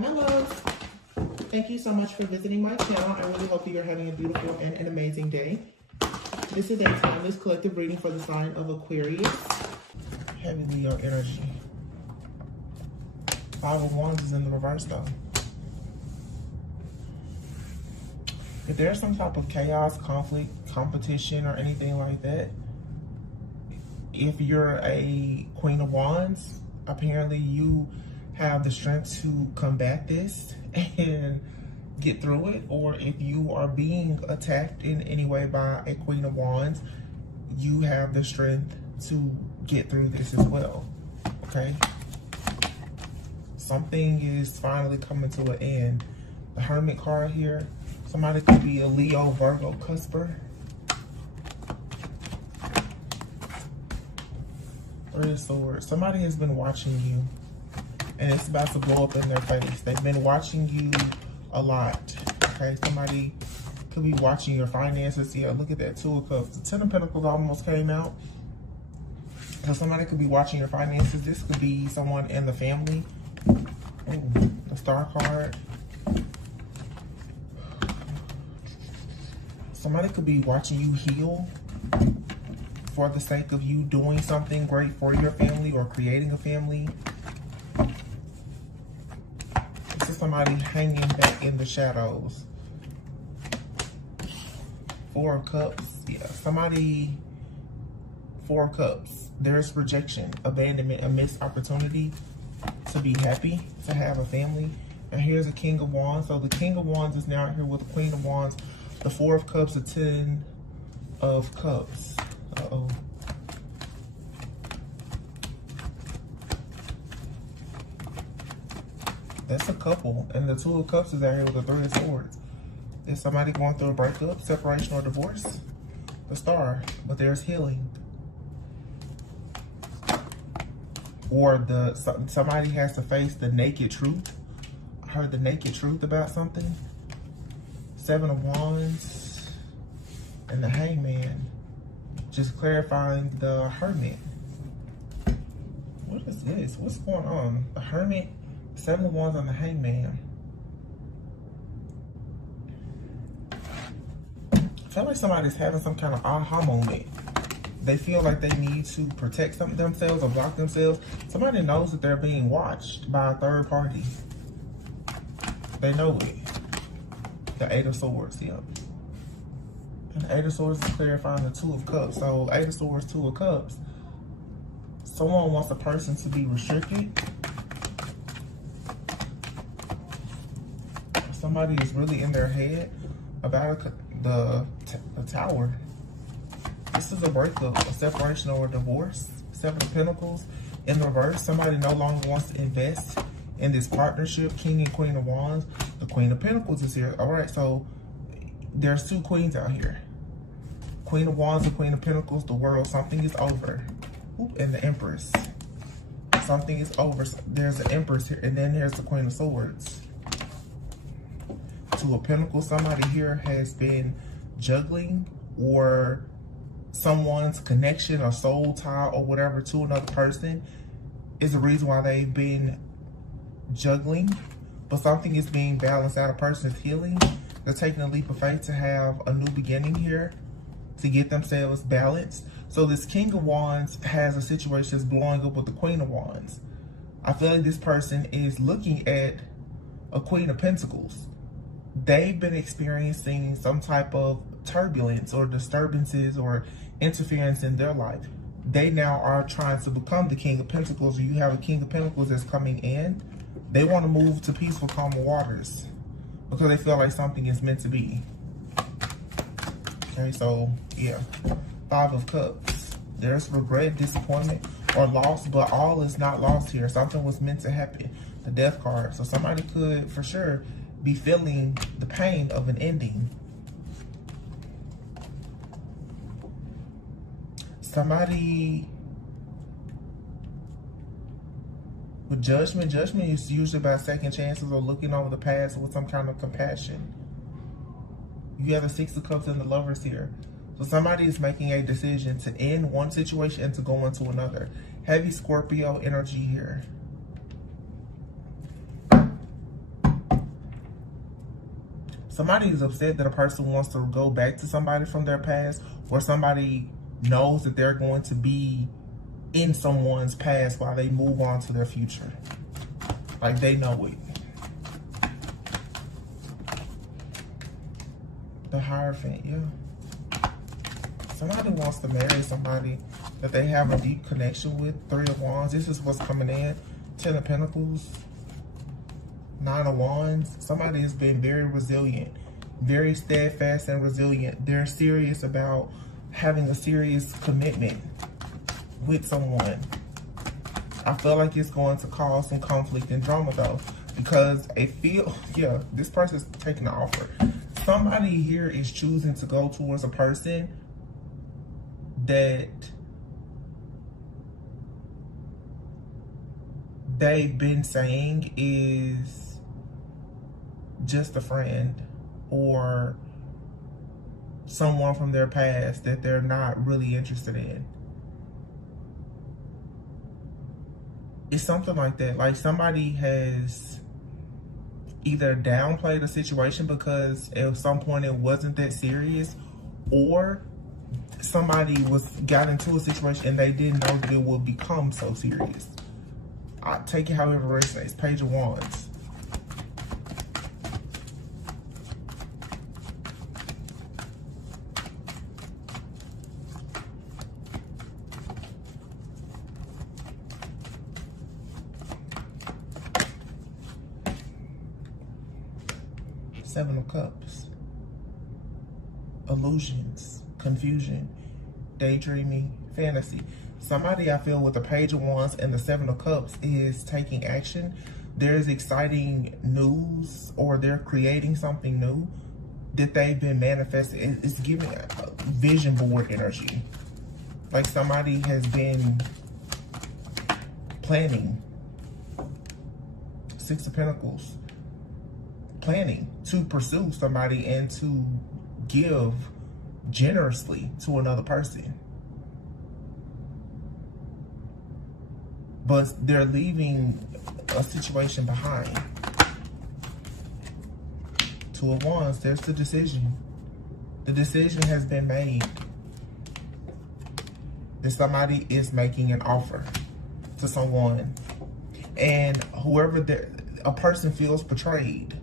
my loves. Thank you so much for visiting my channel. I really hope that you're having a beautiful and an amazing day. This is a timeless collective reading for the sign of Aquarius. Heavy Leo energy. 5 of Wands is in the reverse though. If there's some type of chaos, conflict, competition, or anything like that, if you're a Queen of Wands, apparently you have the strength to combat this and get through it. Or if you are being attacked in any way by a Queen of Wands, you have the strength to get through this as well, okay? Something is finally coming to an end. The Hermit card here, somebody could be a Leo, Virgo, cusper. Three of Swords. Somebody has been watching you and it's about to blow up in their face. They've been watching you a lot, okay? Somebody could be watching your finances. Yeah, look at that, 2 of Cups. The 10 of Pentacles almost came out. So somebody could be watching your finances. This could be someone in the family. Ooh, the Star card. Somebody could be watching you heal for the sake of you doing something great for your family or creating a family. This is somebody hanging back in the shadows. 4 of Cups. Yeah, somebody, 4 of Cups. There's rejection, abandonment, a missed opportunity to be happy, to have a family. And here's a King of Wands. So the King of Wands is now here with the Queen of Wands, the 4 of Cups, the 10 of Cups. Uh-oh. That's a couple. And the 2 of Cups is out here with the 3 of Swords. Is somebody going through a breakup, separation, or divorce? The Star. But there's healing. Or somebody has to face the naked truth. I heard the naked truth about something. 7 of Wands. And the Hangman. Just clarifying the Hermit. What is this? What's going on? The Hermit, 7 of Wands on the Hangman. I feel like somebody's having some kind of aha moment. They feel like they need to protect themselves or block themselves. Somebody knows that they're being watched by a third party. They know it. The 8 of Swords, yep. And the 8 of Swords is clarifying the 2 of Cups. So 8 of Swords, 2 of Cups. Someone wants a person to be restricted. Somebody is really in their head about the Tower. This is a breakup, a separation, or a divorce. 7 of Pentacles in the reverse. Somebody no longer wants to invest in this partnership. King and Queen of Wands. The Queen of Pentacles is here. All right, so there's 2 queens out here. Queen of Wands and Queen of Pentacles, the world. Something is over. Oop, and the Empress. Something is over. There's an Empress here, and then there's the Queen of Swords. 2 of Pentacles. Somebody here has been juggling, or someone's connection or soul tie or whatever to another person is the reason why they've been juggling. But something is being balanced out. A person's healing. They're taking a leap of faith to have a new beginning here, to get themselves balanced. So this King of Wands has a situation that's blowing up with the Queen of Wands. I feel like this person is looking at a Queen of Pentacles. They've been experiencing some type of turbulence or disturbances or interference in their life. They now are trying to become the King of Pentacles, or you have a King of Pentacles that's coming in. They want to move to peaceful, calm waters because they feel like something is meant to be. Okay, so yeah, 5 of Cups. There's regret, disappointment, or loss, but all is not lost here. Something was meant to happen. The Death card. So somebody could for sure be feeling the pain of an ending. Somebody with judgment. Judgment is usually about second chances or looking over the past with some kind of compassion. You have the 6 of Cups and the Lovers here. So somebody is making a decision to end one situation and to go into another. Heavy Scorpio energy here. Somebody is upset that a person wants to go back to somebody from their past, or somebody knows that they're going to be in someone's past while they move on to their future. Like, they know it. The Hierophant, yeah. Somebody wants to marry somebody that they have a deep connection with. 3 of Wands. This is what's coming in. 10 of Pentacles. 9 of Wands. Somebody has been very resilient, very steadfast and resilient. They're serious about having a serious commitment with someone. I feel like it's going to cause some conflict and drama though, because I feel, yeah, this person's taking the offer. Somebody here is choosing to go towards a person that they've been saying is just a friend or someone from their past that they're not really interested in. It's something like that. Like, somebody has either downplayed a situation because at some point it wasn't that serious, or somebody got into a situation and they didn't know that it would become so serious. I take it however it resonates. Page of Wands. Seven of Cups. Illusions, confusion, daydreaming, fantasy. Somebody, I feel, with the Page of Wands and the 7 of Cups is taking action. There's exciting news, or they're creating something new that they've been manifesting. It's giving a vision board energy. Like, somebody has been planning. 6 of Pentacles. Planning to pursue somebody and to give generously to another person. But they're leaving a situation behind. 2 of Wands, there's the decision. The decision has been made. That somebody is making an offer to someone. And whoever a person feels betrayed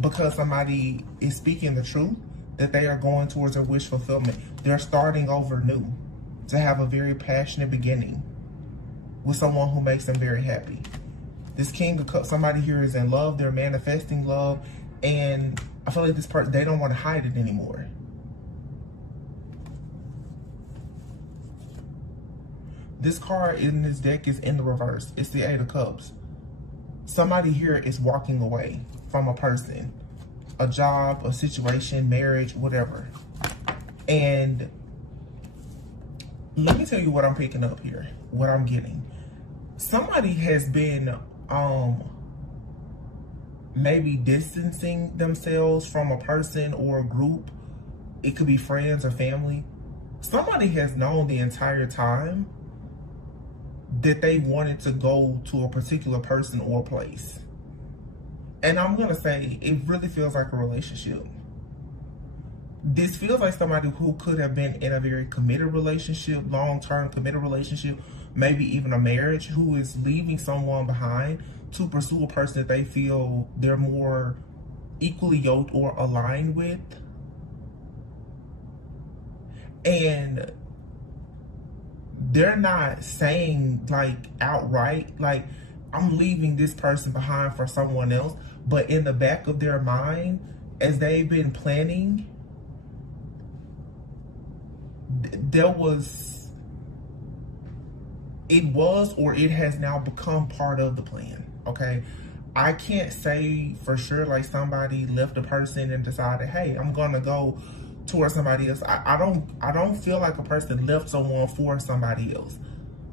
because somebody is speaking the truth, that they are going towards their wish fulfillment. They're starting over new to have a very passionate beginning with someone who makes them very happy. This King of Cups, somebody here is in love. They're manifesting love. And I feel like this person, they don't want to hide it anymore. This card in this deck is in the reverse. It's the 8 of Cups. Somebody here is walking away from a person, a job, a situation, marriage, whatever. And let me tell you what I'm picking up here, what I'm getting. Somebody has been maybe distancing themselves from a person or a group. It could be friends or family. Somebody has known the entire time that they wanted to go to a particular person or place. And I'm going to say, it really feels like a relationship. This feels like somebody who could have been in a very committed relationship, long-term committed relationship, maybe even a marriage, who is leaving someone behind to pursue a person that they feel they're more equally yoked or aligned with. And they're not saying, like, outright, like, I'm leaving this person behind for someone else. But in the back of their mind, as they've been planning, it has now become part of the plan, okay? I can't say for sure, like, somebody left a person and decided, hey, I'm gonna go towards somebody else. I don't feel like a person left someone for somebody else,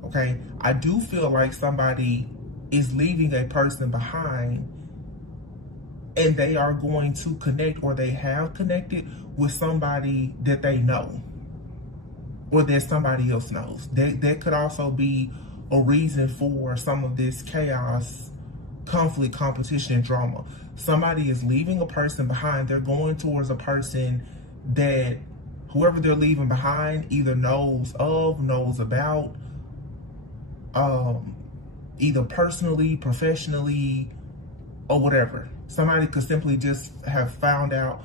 okay? I do feel like somebody is leaving a person behind, and they are going to connect, or they have connected with somebody that they know, or that somebody else knows. That could also be a reason for some of this chaos conflict, competition, and drama. Somebody is leaving a person behind. They're going towards a person that whoever they're leaving behind either knows of, knows about, either personally, professionally, or whatever. Somebody could simply just have found out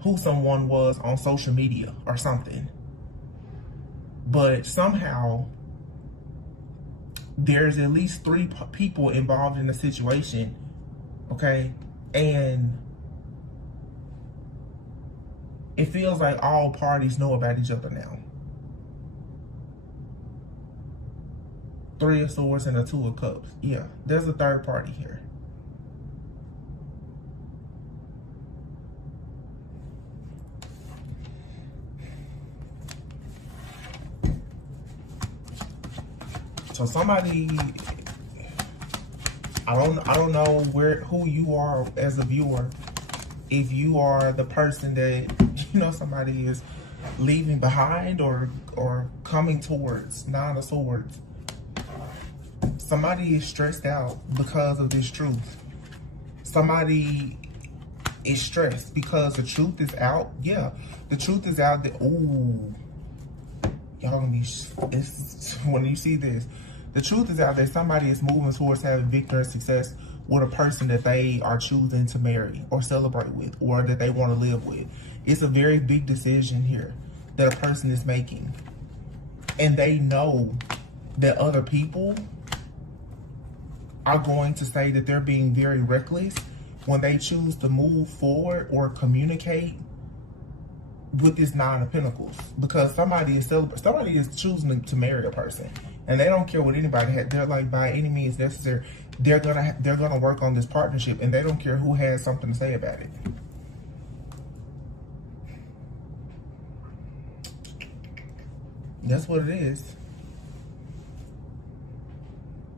who someone was on social media or something. But somehow there's at least 3 people involved in the situation, okay? And it feels like all parties know about each other now. 3 of Swords and a 2 of Cups. Yeah, there's a third party here. So somebody, I don't know who you are as a viewer. If you are the person that, you know, somebody is leaving behind or coming towards, 9 of Swords. Somebody is stressed out because of this truth. Somebody is stressed because the truth is out. Yeah, the truth is out that, ooh, y'all gonna be, when you see this, the truth is out that somebody is moving towards having victory and success with a person that they are choosing to marry or celebrate with, or that they want to live with. It's a very big decision here that a person is making. And they know that other people are going to say that they're being very reckless when they choose to move forward or communicate with this 9 of Pentacles, because somebody is choosing to marry a person, and they don't care what anybody has. They're like, by any means necessary, they're gonna work on this partnership, and they don't care who has something to say about it. That's what it is.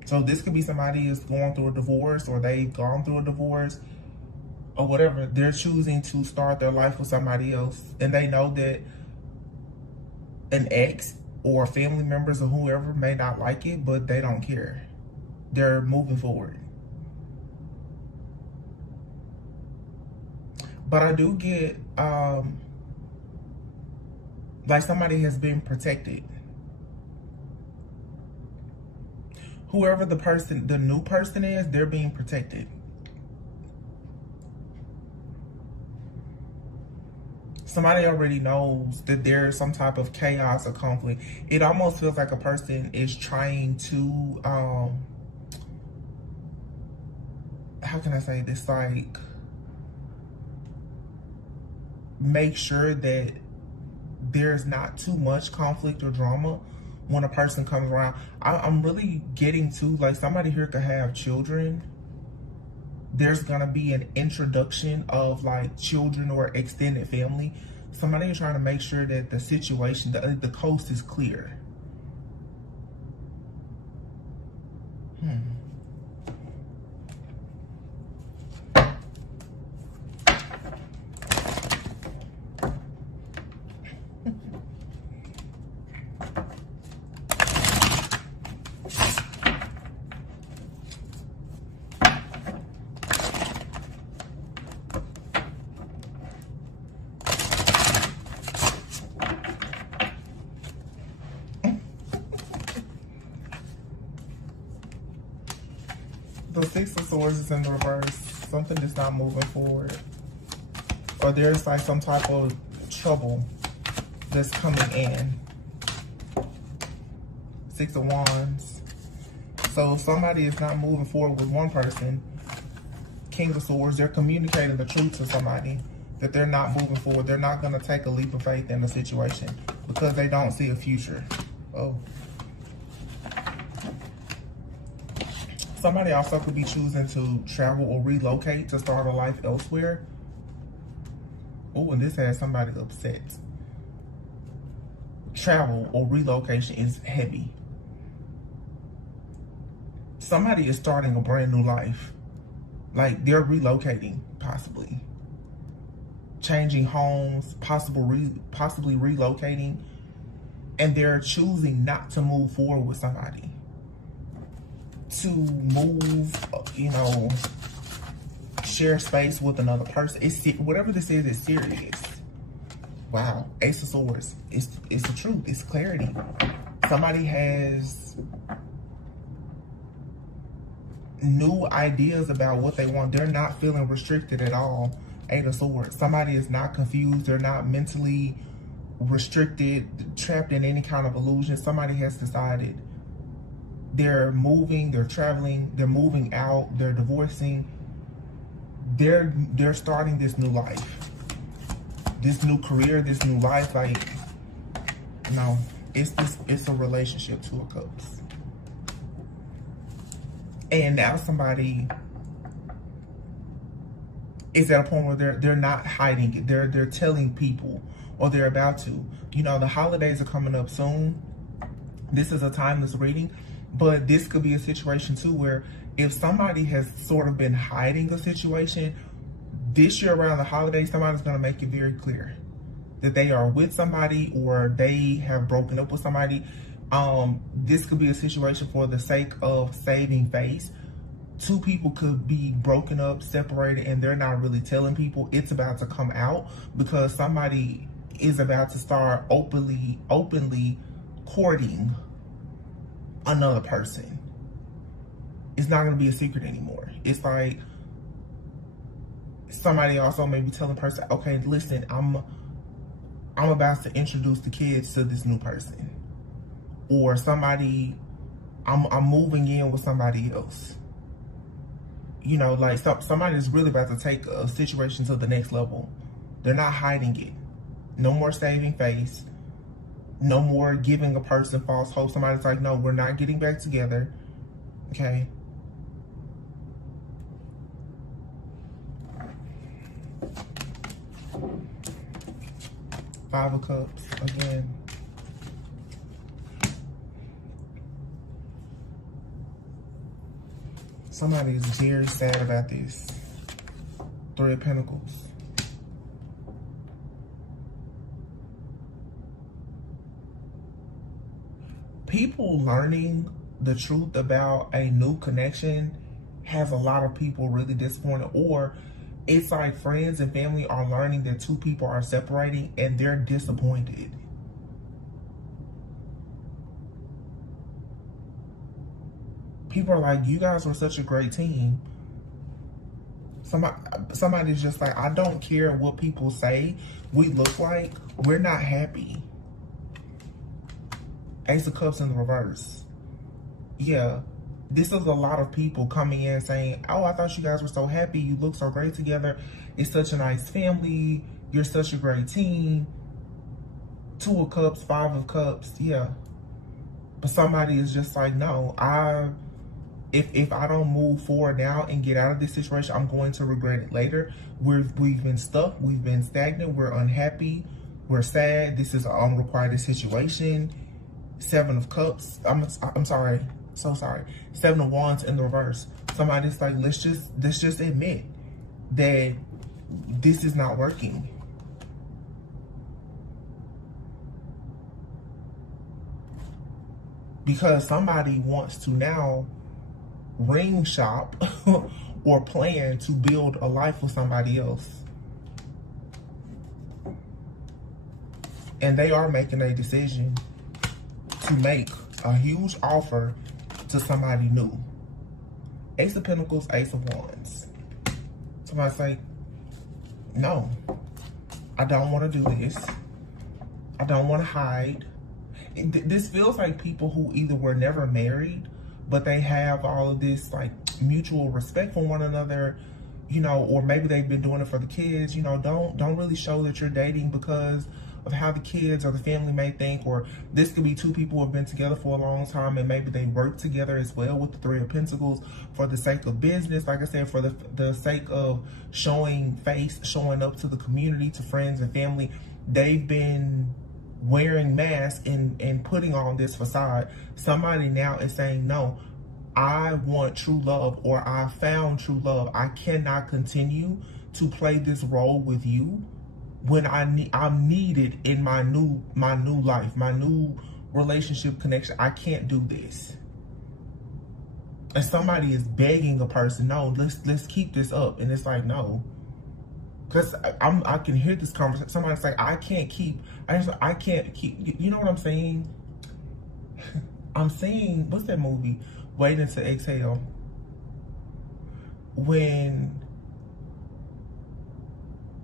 So this could be somebody who's going through a divorce, or they've gone through a divorce, or whatever. They're choosing to start their life with somebody else, and they know that an ex or family members or whoever may not like it, but they don't care. They're moving forward. But I do get like somebody has been protected. Whoever the new person is, they're being protected. Somebody already knows that there's some type of chaos or conflict. It almost feels like a person is trying to, how can I say this? Like, make sure that there's not too much conflict or drama when a person comes around. I'm really getting to, like, somebody here could have children. There's gonna be an introduction of like children or extended family. Somebody is trying to make sure that the situation, the coast is clear. The 6 of Swords is in the reverse. Something is not moving forward. Or there's like some type of trouble that's coming in. 6 of Wands. So somebody is not moving forward with one person. King of Swords, they're communicating the truth to somebody that they're not moving forward. They're not going to take a leap of faith in the situation because they don't see a future. Oh. Somebody also could be choosing to travel or relocate to start a life elsewhere. Oh, and this has somebody upset. Travel or relocation is heavy. Somebody is starting a brand new life. Like, they're relocating, possibly. Changing homes, possibly to move, you know, share space with another person. It's whatever this is serious. Wow, Ace of Swords. It's the truth. It's clarity. Somebody has new ideas about what they want. They're not feeling restricted at all. Eight of Swords. Somebody is not confused. They're not mentally restricted, trapped in any kind of illusion. Somebody has decided they're moving, they're traveling, they're moving out, they're divorcing. They're starting this new life, this new career, this new life. Like, no, it's a relationship, Two of Cups. And now somebody is at a point where they're not hiding it. They're telling people, or they're about to. You know, the holidays are coming up soon. This is a timeless reading, but this could be a situation too where if somebody has sort of been hiding a situation, this year around the holidays, somebody's going to make it very clear that they are with somebody or they have broken up with somebody. This could be a situation for the sake of saving face. Two people could be broken up, separated, and they're not really telling people. It's about to come out because somebody is about to start openly courting another person. It's not going to be a secret anymore. It's like somebody also may be telling the person, okay, listen, I'm about to introduce the kids to this new person. Or somebody, I'm moving in with somebody else. You know, like somebody's really about to take a situation to the next level. They're not hiding it. No more saving face. No more giving a person false hope. Somebody's like, no, we're not getting back together. Okay. Five of Cups again. Somebody is very sad about this. Three of Pentacles. People learning the truth about a new connection has a lot of people really disappointed, or it's like friends and family are learning that two people are separating and they're disappointed. People are like, you guys were such a great team. Somebody's just like, I don't care what people say we look like. We're not happy. Ace of Cups in the reverse. Yeah, this is a lot of people coming in saying, oh, I thought you guys were so happy. You look so great together. It's such a nice family. You're such a great team. Two of Cups, Five of Cups. Yeah. But somebody is just like, no, if I don't move forward now and get out of this situation, I'm going to regret it later. We've been stuck. We've been stagnant. We're unhappy. We're sad. This is an unrequited situation. Seven of Cups. I'm sorry. So sorry. Seven of Wands in the reverse. Somebody's like, let's just admit that this is not working. Because somebody wants to now ring shop or plan to build a life with somebody else. And they are making a decision to make a huge offer to somebody new. Ace of Pentacles, Ace of Wands. Somebody say, no, I don't want to do this. I don't want to hide. This feels like people who either were never married, but they have all of this like mutual respect for one another, you know, or maybe they've been doing it for the kids, you know, don't really show that you're dating because of how the kids or the family may think. Or this could be two people who have been together for a long time and maybe they work together as well with the Three of Pentacles for the sake of business, like I said, for the sake of showing face, showing up to the community, to friends and family. They've been wearing masks and putting on this facade. Somebody now is saying, no, I want true love, or I found true love. I cannot continue to play this role with you when I'm needed in my new life, my new relationship connection. I can't do this. and somebody is begging a person, no, let's keep this up, and it's like, no, because I can hear this conversation. Somebody's like, I can't keep. You know what I'm saying? I'm saying, what's that movie? Waiting to Exhale. When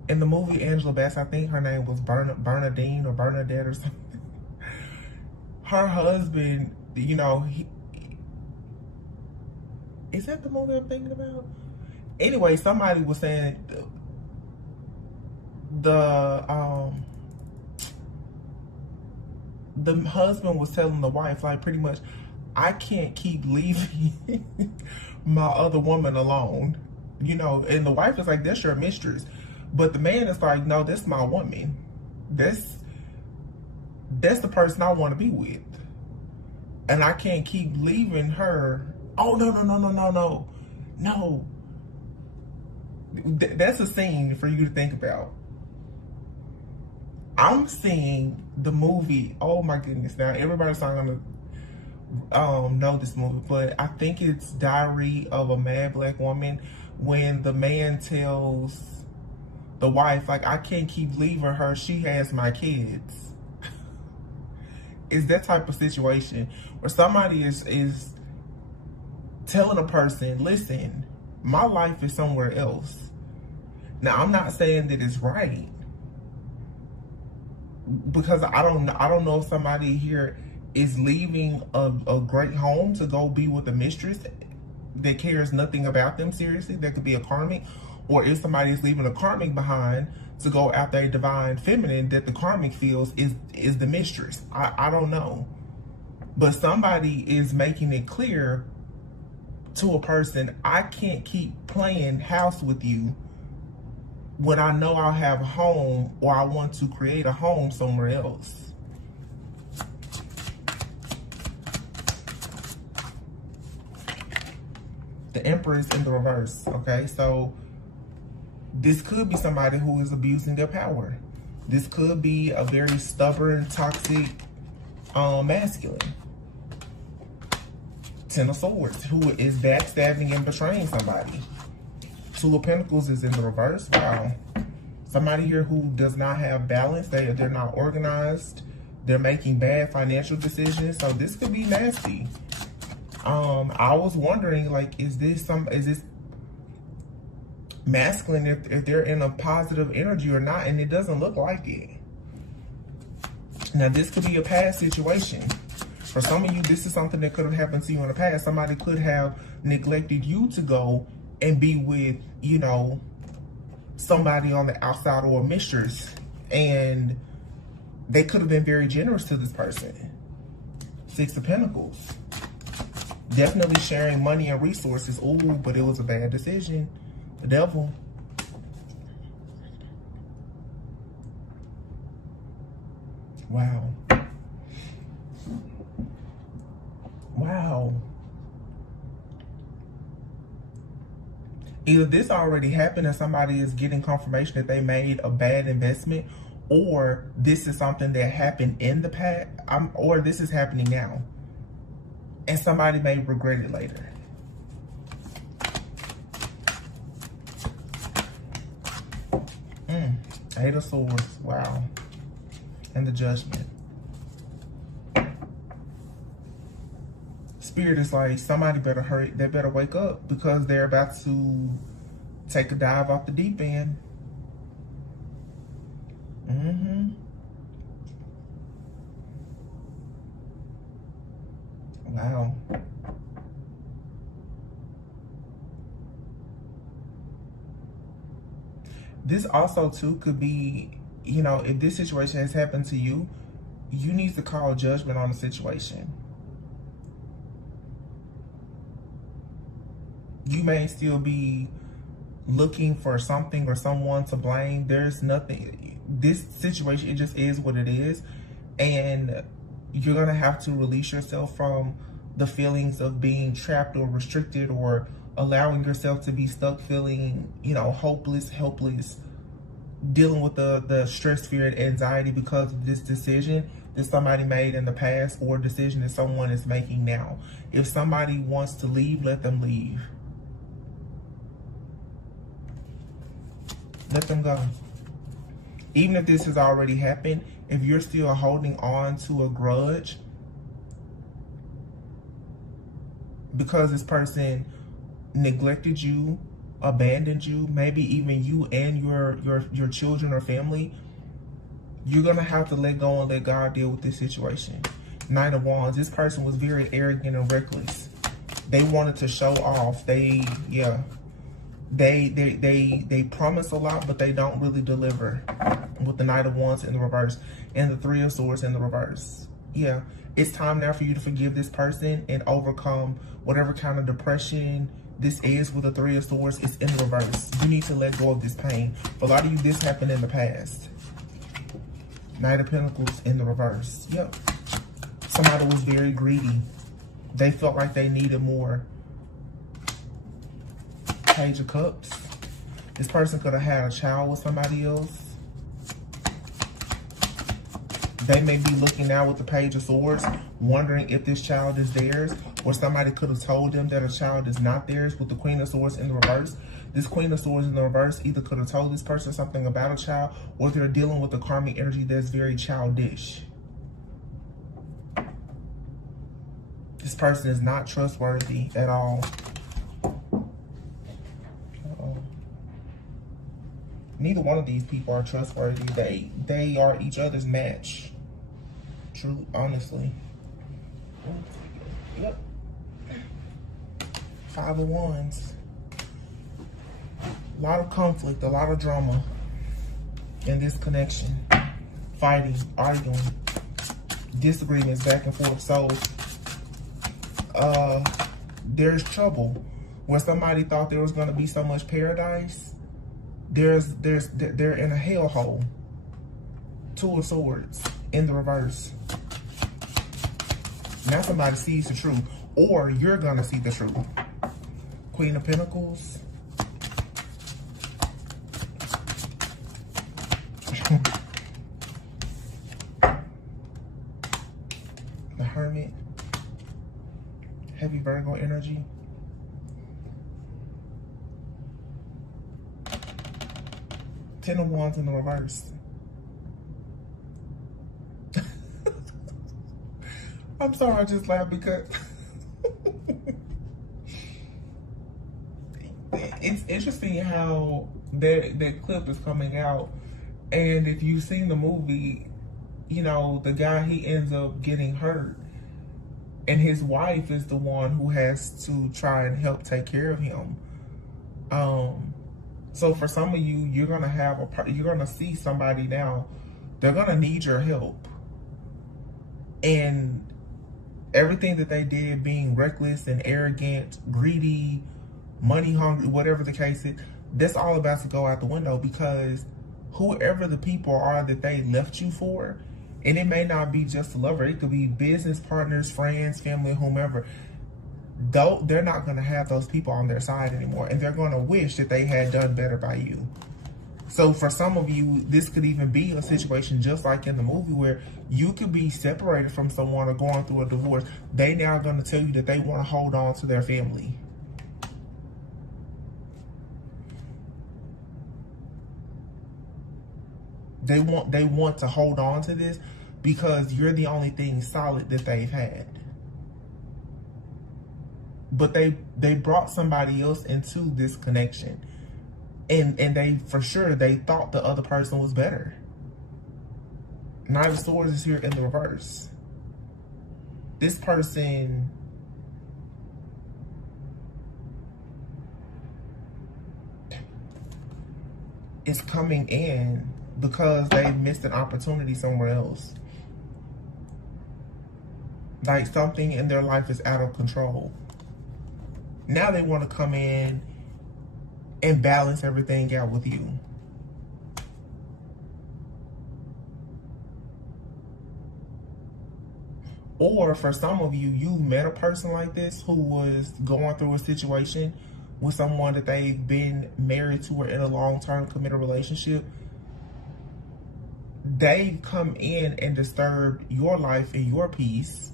in the movie Angela Bassett, I think her name was Bernadine or Bernadette or something. Her husband, you know, is that the movie I'm thinking about? Anyway, somebody was saying the husband was telling the wife, like, pretty much, I can't keep leaving my other woman alone, you know. And the wife is like, that's your mistress. But the man is like, no, that's my woman. That's the person I want to be with. And I can't keep leaving her. Oh, no. That's a scene for you to think about. I'm seeing the movie. Oh my goodness! Now everybody's not gonna know this movie, but I think it's Diary of a Mad Black Woman, when the man tells the wife, like, I can't keep leaving her. She has my kids. It's that type of situation where somebody is telling a person, listen, my life is somewhere else. Now, I'm not saying that it's right, because I don't know if somebody here is leaving a great home to go be with a mistress that cares nothing about them seriously. That could be a karmic, or if somebody is leaving a karmic behind to go after a divine feminine that the karmic feels is the mistress. I don't know, but somebody is making it clear to a person, I can't keep playing house with you when I know I'll have a home, or I want to create a home somewhere else. The Empress in the reverse, okay? So this could be somebody who is abusing their power. This could be a very stubborn, toxic, masculine. Ten of Swords, who is backstabbing and betraying somebody. Two of Pentacles is in the reverse. Wow. Somebody here who does not have balance. They're not organized. They're making bad financial decisions. So this could be nasty. I was wondering, like, is this masculine if they're in a positive energy or not? And it doesn't look like it. Now, this could be a past situation. For some of you, this is something that could have happened to you in the past. Somebody could have neglected you to go and be with, you know, somebody on the outside or a mistress. And they could have been very generous to this person. Six of Pentacles. Definitely sharing money and resources. Ooh, but it was a bad decision. The Devil. Wow. Wow. Either this already happened and somebody is getting confirmation that they made a bad investment, or this is something that happened in the past, or this is happening now, and somebody may regret it later. Eight of Swords. Wow. And the Judgment. Spirit is like, somebody better hurry. They better wake up, because they're about to take a dive off the deep end. Wow. This also too could be, you know, if this situation has happened to you, you need to call judgment on the situation. You may still be looking for something or someone to blame. There's nothing. This situation, it just is what it is. And you're going to have to release yourself from the feelings of being trapped or restricted, or allowing yourself to be stuck feeling, you know, hopeless, helpless, dealing with the stress, fear, and anxiety because of this decision. that somebody made in the past or a decision that someone is making now. If somebody wants to leave, let them leave. Let them go. Even if this has already happened, if you're still holding on to a grudge because this person neglected you, abandoned you, maybe even you and your children or family, you're going to have to let go and let God deal with this situation. Knight of Wands, this person was very arrogant and reckless. They wanted to show off. They promise a lot, but they don't really deliver, with the Knight of Wands in the reverse and the Three of Swords in the reverse. Yeah, it's time now for you to forgive this person and overcome whatever kind of depression this is with the Three of Swords. It's in the reverse. You need to let go of this pain. For a lot of you, this happened in the past. Knight of Pentacles in the reverse. Yep. Somebody was very greedy. They felt like they needed more. Page of Cups. This person could have had a child with somebody else. They may be looking now with the Page of Swords, wondering if this child is theirs, or somebody could have told them that a child is not theirs with the Queen of Swords in the reverse. This Queen of Swords in the reverse either could have told this person something about a child, or they're dealing with a karmic energy that's very childish. This person is not trustworthy at all. Neither one of these people are trustworthy. They are each other's match. Truly, honestly. Yep. Five of Wands. A lot of conflict, a lot of drama in this connection. Fighting, arguing, disagreements back and forth. So, there's trouble. Where somebody thought there was going to be so much paradise, they're in a hellhole. Two of Swords in the reverse. Now somebody sees the truth, or you're going to see the truth. Queen of Pentacles. The Hermit. Heavy Virgo energy. Ten of Wands in the reverse. I'm sorry, I just laughed because it's interesting how that clip is coming out. And if you've seen the movie, you know, the guy, he ends up getting hurt. And his wife is the one who has to try and help take care of him. So for some of you, you're going to see somebody now. They're going to need your help. And everything that they did, being reckless and arrogant, greedy, money hungry, whatever the case is, that's all about to go out the window, because whoever the people are that they left you for, and it may not be just a lover, it could be business partners, friends, family, whomever, though they're not going to have those people on their side anymore, and they're going to wish that they had done better by you. So for some of you, this could even be a situation just like in the movie where you could be separated from someone or going through a divorce. They now are going to tell you that they want to hold on to their family. They want to hold on to this because you're the only thing solid that they've had. But they brought somebody else into this connection. And they, for sure, they thought the other person was better. Knight of Swords is here in the reverse. This person is coming in because they missed an opportunity somewhere else. Like something in their life is out of control. Now they want to come in and balance everything out with you. Or for some of you, you met a person like this who was going through a situation with someone that they've been married to or in a long-term committed relationship. they come in and disturbed your life and your peace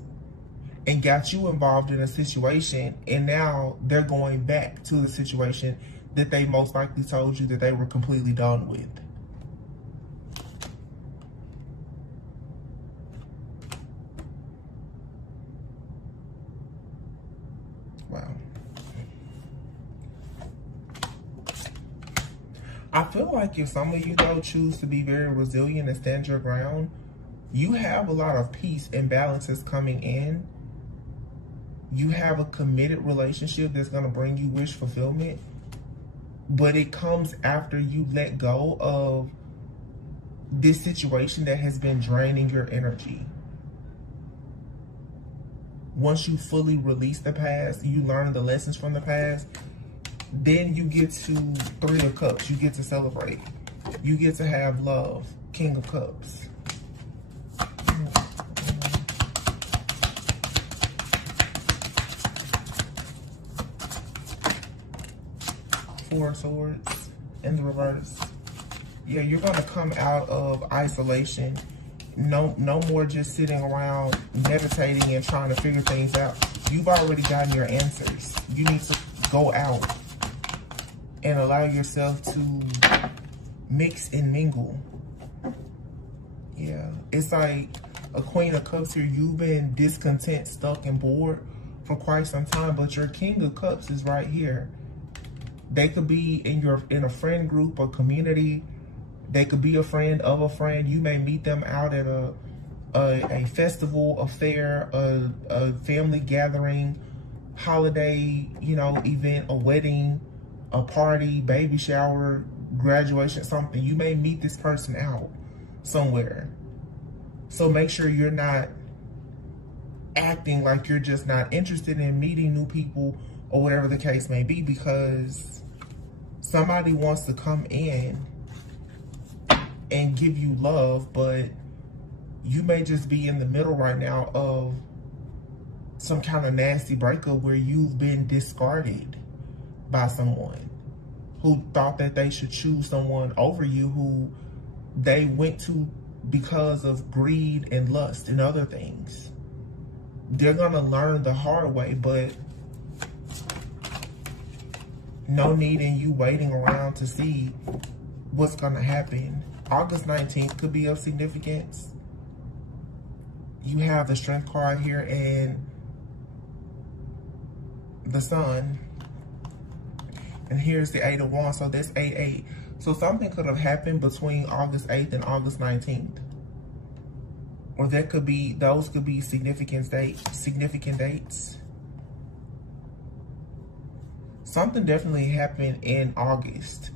and got you involved in a situation, and now they're going back to the situation that they most likely told you that they were completely done with. Wow. I feel like if some of you, though, choose to be very resilient and stand your ground, you have a lot of peace and balances coming in. You have a committed relationship that's going to bring you wish fulfillment, but it comes after you let go of this situation that has been draining your energy. Once you fully release the past, you learn the lessons from the past, then you get to 3 of Cups. You get to celebrate. You get to have love. King of Cups. 4 of Swords in the reverse. Yeah, you're going to come out of isolation. No more just sitting around meditating and trying to figure things out. You've already gotten your answers. You need to go out and allow yourself to mix and mingle. Yeah, it's like a Queen of Cups here. You've been discontent, stuck, and bored for quite some time, but your King of Cups is right here. They could be in a friend group or community. They could be a friend of a friend. You may meet them out at a festival, a fair, a family gathering, holiday, event, a wedding, a party, baby shower, graduation, something. You may meet this person out somewhere. So make sure you're not acting like you're just not interested in meeting new people or whatever the case may be, because somebody wants to come in and give you love, but you may just be in the middle right now of some kind of nasty breakup where you've been discarded by someone who thought that they should choose someone over you, who they went to because of greed and lust and other things. They're gonna learn the hard way, but no need in you waiting around to see what's gonna happen. August 19th could be of significance. You have the Strength card here and the Sun. And here's the 8 of Wands, so that's 8-8. So something could have happened between August 8th and August 19th. Or those could be significant dates. Something definitely happened in August.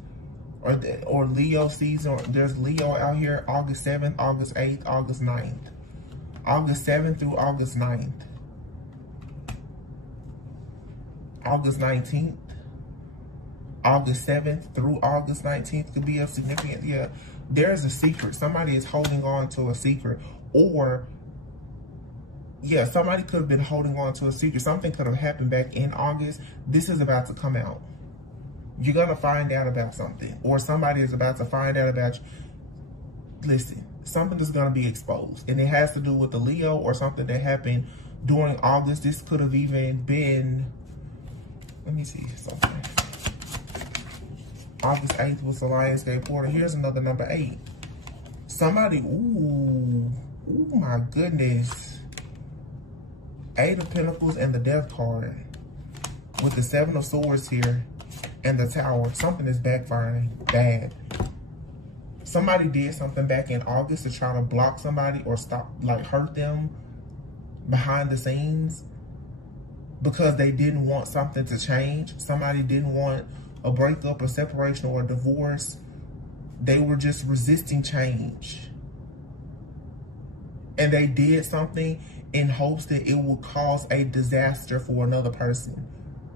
Or Leo season. There's Leo out here August 7th, August 8th, August 9th. August 7th through August 9th. August 19th. August 7th through August 19th could be a significant, yeah. There's a secret. Somebody is holding on to a secret. Or, yeah, somebody could have been holding on to a secret. Something could have happened back in August. This is about to come out. You're going to find out about something. Or somebody is about to find out about you. Listen, something is going to be exposed. And it has to do with the Leo or something that happened during August. This could have even been, let me see something. August 8th was the Lionsgate portal. Here's another number 8. Somebody, ooh my goodness. 8 of Pentacles and the Death card. With the 7 of Swords here and the Tower. Something is backfiring bad. Somebody did something back in August to try to block somebody or hurt them behind the scenes because they didn't want something to change. Somebody didn't want a breakup or separation or a divorce. They were just resisting change. And they did something in hopes that it would cause a disaster for another person.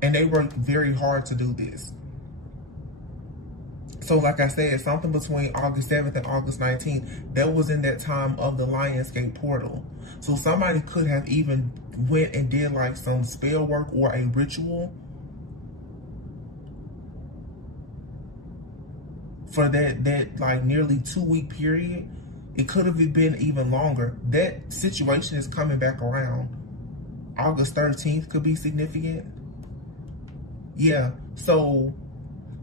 And they worked very hard to do this. So like I said, something between August 7th and August 19th, that was in that time of the Lionsgate portal. So somebody could have even went and did like some spell work or a ritual for that like nearly 2-week period It could have been even longer. That situation is coming back around. August 13th could be significant. Yeah, so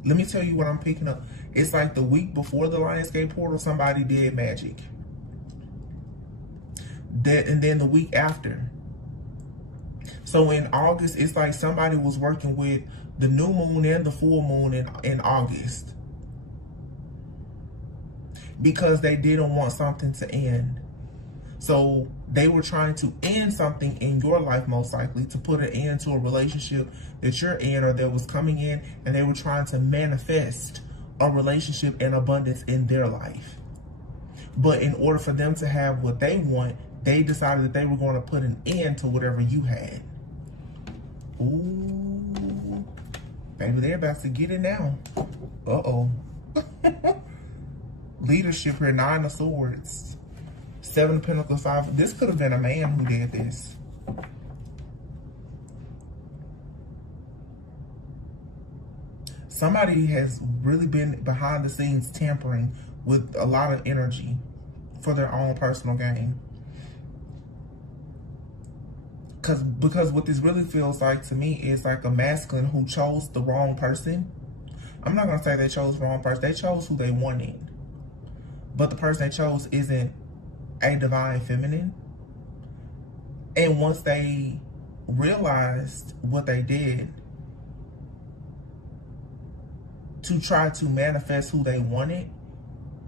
let me tell you what I'm picking up. It's like the week before the Lionsgate portal, somebody did magic. And then the week after. So in August, it's like somebody was working with the new moon and the full moon in August. Because they didn't want something to end. So they were trying to end something in your life, most likely, to put an end to a relationship that you're in or that was coming in, and they were trying to manifest a relationship and abundance in their life. But in order for them to have what they want, they decided that they were going to put an end to whatever you had. Ooh, baby, they're about to get it now. Uh-oh. Leadership here, 9 of Swords. 7 of Pentacles, 5. This could have been a man who did this. Somebody has really been behind the scenes tampering with a lot of energy for their own personal gain. Because what this really feels like to me is like a masculine who chose the wrong person. I'm not going to say they chose the wrong person. They chose who they wanted. But the person they chose isn't a divine feminine. And once they realized what they did to try to manifest who they wanted,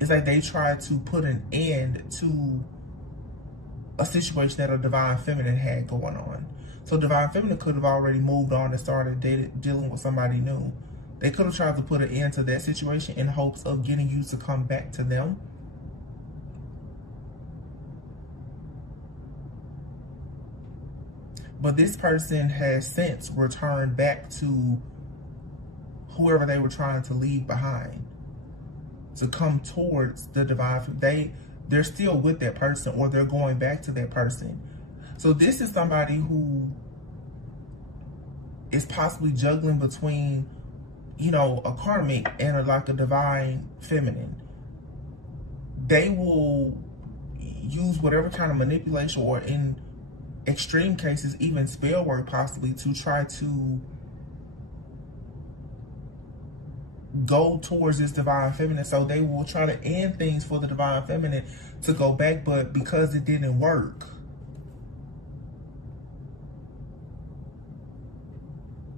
it's like they tried to put an end to a situation that a divine feminine had going on. So divine feminine could have already moved on and started dealing with somebody new. They could have tried to put an end to that situation in hopes of getting you to come back to them. But this person has since returned back to whoever they were trying to leave behind, to come towards the divine. They're still with that person, or they're going back to that person. So this is somebody who is possibly juggling between, you know, a karmic and a divine feminine. They will use whatever kind of manipulation, or in extreme cases, even spell work possibly, to try to go towards this divine feminine. So they will try to end things for the divine feminine to go back, but because it didn't work,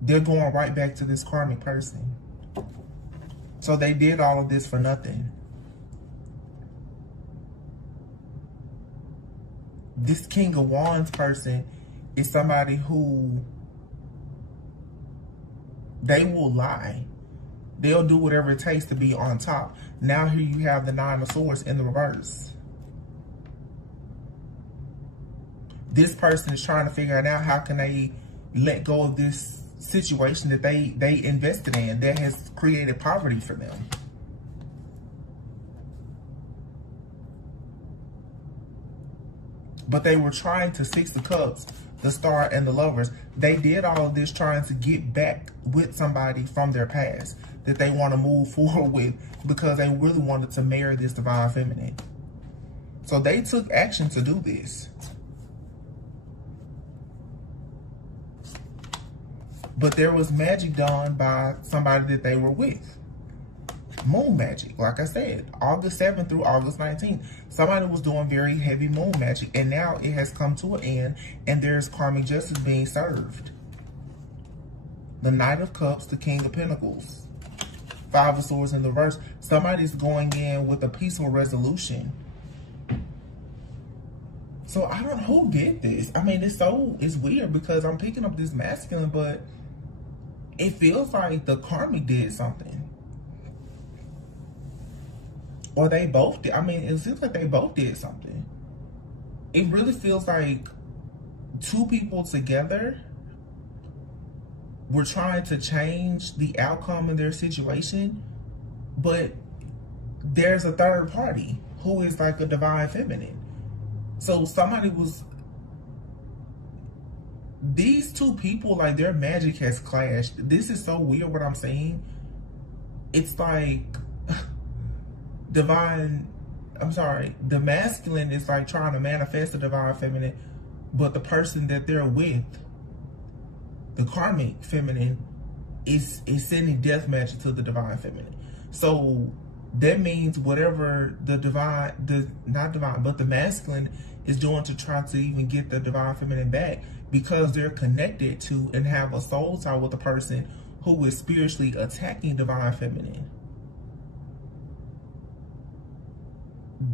they're going right back to this karmic person. So they did all of this for nothing. This King of Wands person is somebody who, they will lie. They'll do whatever it takes to be on top. Now here you have the 9 of Swords in the reverse. This person is trying to figure out how can they let go of this situation that they invested in that has created poverty for them. But they were trying to 6 of Cups, the Star, and the Lovers. They did all of this trying to get back with somebody from their past that they want to move forward with, because they really wanted to marry this divine feminine. So they took action to do this. But there was magic done by somebody that they were with. Moon magic, like I said, August 7th through August 19th. Somebody was doing very heavy moon magic, and now it has come to an end, and there's karmic justice being served. The Knight of Cups, the King of Pentacles, 5 of Swords in the reverse. Somebody's going in with a peaceful resolution. So I don't know who did this. I mean, it's weird because I'm picking up this masculine, but it feels like the karmic did something. Or they both did. I mean, it seems like they both did something. It really feels like two people together were trying to change the outcome of their situation, but there's a third party who is like a divine feminine. So somebody was... These two people, like, their magic has clashed. This is so weird what I'm saying. It's like... divine I'm sorry, the masculine is like trying to manifest the divine feminine, but the person that they're with, the karmic feminine, is sending death matches to the divine feminine. So that means whatever the masculine is doing to try to even get the divine feminine back, because they're connected to and have a soul tie with a person who is spiritually attacking divine feminine.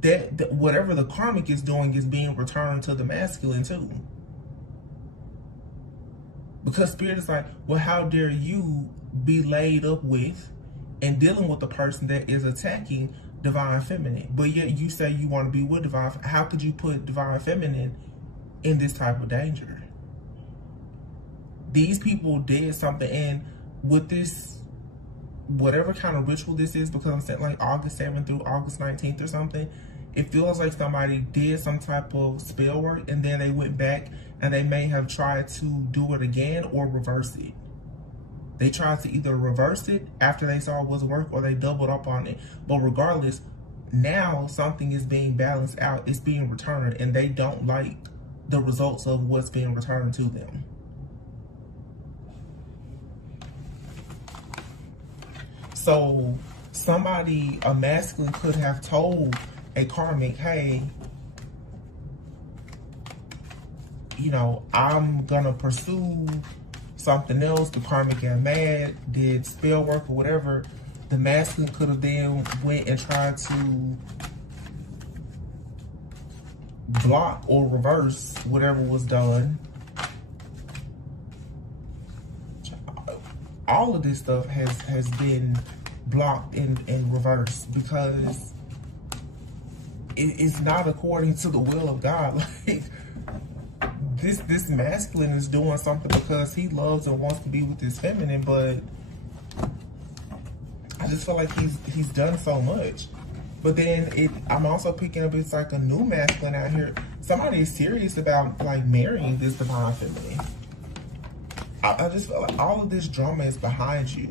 That whatever the karmic is doing is being returned to the masculine too. Because spirit is like, well, how dare you be laid up with and dealing with the person that is attacking divine feminine, but yet you say you want to be with divine. How could you put divine feminine in this type of danger? These people did something, and with this, whatever kind of ritual this is, because I'm saying like August 7th through August 19th or something, it feels like somebody did some type of spell work and then they went back and they may have tried to do it again or reverse it. They tried to either reverse it after they saw it was work, or they doubled up on it. But regardless, now something is being balanced out. It's being returned, and they don't like the results of what's being returned to them. So somebody, a masculine, could have told a karmic, hey, you know, I'm gonna pursue something else. The karmic got mad, did spell work or whatever. The masculine could have then went and tried to block or reverse whatever was done. All of this stuff has been blocked and reversed because it's not according to the will of God. Like, this masculine is doing something because he loves and wants to be with his feminine, but I just feel like he's done so much. But then I'm also picking up, it's like a new masculine out here. Somebody is serious about like marrying this divine feminine. I just feel like all of this drama is behind you.